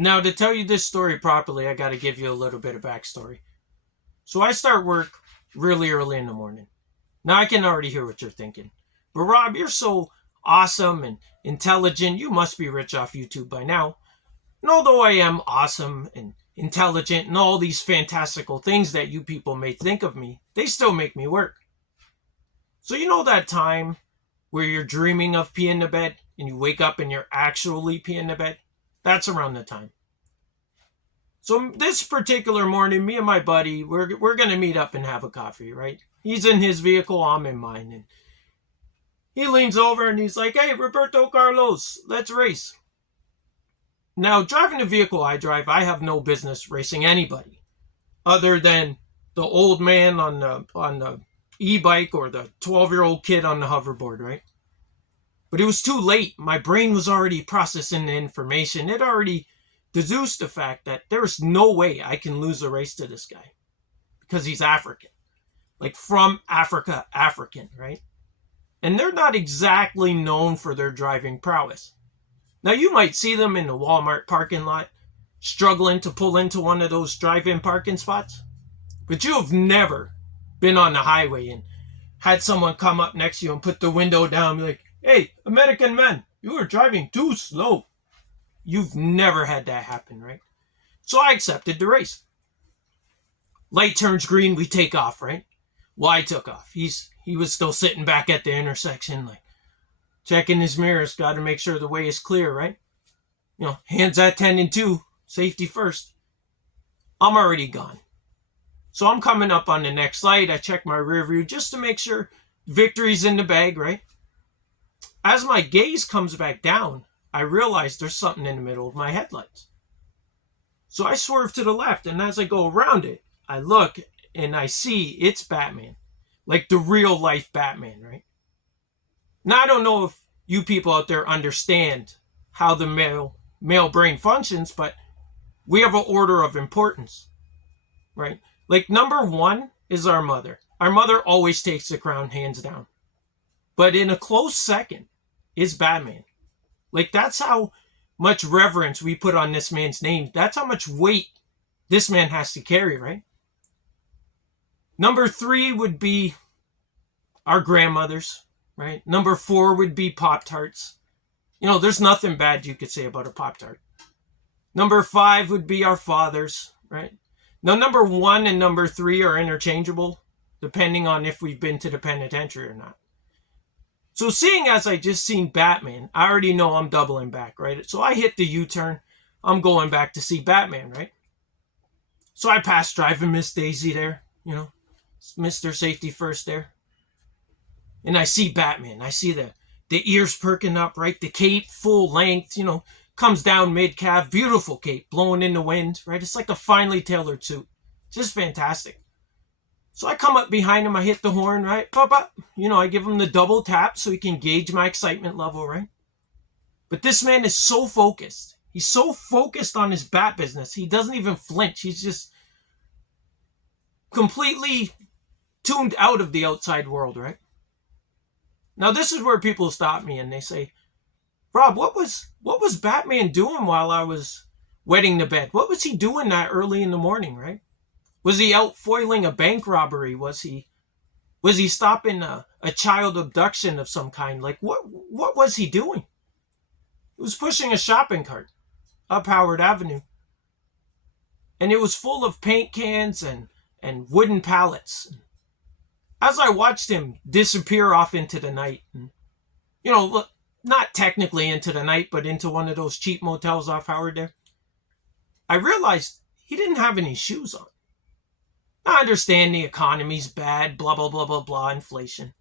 Now, to tell you this story properly, I got to give you a little bit of backstory. So I start work really early in the morning. Now, I can already hear what you're thinking. But Rob, you're so awesome and intelligent. You must be rich off YouTube by now. And although I am awesome and intelligent and all these fantastical things that you people may think of me, they still make me work. So you know that time where you're dreaming of peeing the bed and you wake up and you're actually peeing the bed? That's around the time. So this particular morning, me and my buddy, we're going to meet up and have a coffee, right? He's in his vehicle, I'm in mine. And he leans over and he's like, "Hey, Roberto Carlos, let's race." Now, driving the vehicle I drive, I have no business racing anybody other than the old man on the e-bike or the 12-year-old kid on the hoverboard, right? But it was too late. My brain was already processing the information. It already deduced the fact that there's no way I can lose a race to this guy because he's African. Like from Africa, African, right? And they're not exactly known for their driving prowess. Now, you might see them in the Walmart parking lot struggling to pull into one of those drive-in parking spots. But you have never been on the highway and had someone come up next to you and put the window down and be like, "Hey, American man, you are driving too slow." You've never had that happen, right? So I accepted the race. Light turns green, we take off, right? Well, I took off. He was still sitting back at the intersection, like checking his mirrors, got to make sure the way is clear, right? Hands at 10 and 2, safety first. I'm already gone. So I'm coming up on the next light. I check my rear view just to make sure victory's in the bag, right? As my gaze comes back down, I realize there's something in the middle of my headlights. So I swerve to the left, and as I go around it, I look and I see it's Batman. Like the real life Batman, right? Now, I don't know if you people out there understand how the male brain functions, but we have an order of importance, right? Like number one is our mother. Our mother always takes the crown hands down. But in a close second is Batman. Like that's how much reverence we put on this man's name. That's how much weight this man has to carry, right? Number three would be our grandmothers, right? Number four would be Pop-Tarts. There's nothing bad you could say about a Pop-Tart. Number five would be our fathers, right? Now, number one and number three are interchangeable, depending on if we've been to the penitentiary or not. So seeing as I just seen Batman, I already know I'm doubling back, right? So I hit the U-turn. I'm going back to see Batman, right? So I pass driving Miss Daisy there, Mr. Safety First there. And I see Batman. I see the ears perking up, right? The cape, full length, comes down mid-calf. Beautiful cape, blowing in the wind, right? It's like a finely tailored suit. Just fantastic. So I come up behind him. I hit the horn, right? Pop up. I give him the double tap so he can gauge my excitement level, right? But this man is so focused. He's so focused on his bat business. He doesn't even flinch. He's just completely tuned out of the outside world, right? Now, this is where people stop me and they say, "Rob, what was Batman doing while I was wetting the bed? What was he doing that early in the morning, right? Was he out foiling a bank robbery? Was he stopping a child abduction of some kind? Like, what was he doing?" He was pushing a shopping cart up Howard Avenue. And it was full of paint cans and wooden pallets. As I watched him disappear off into the night, and, not technically into the night, but into one of those cheap motels off Howard there, I realized he didn't have any shoes on. I understand the economy's bad, blah, blah, blah, blah, blah, inflation.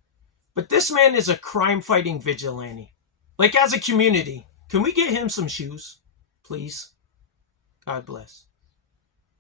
But this man is a crime-fighting vigilante. Like, as a community, can we get him some shoes? Please? God bless.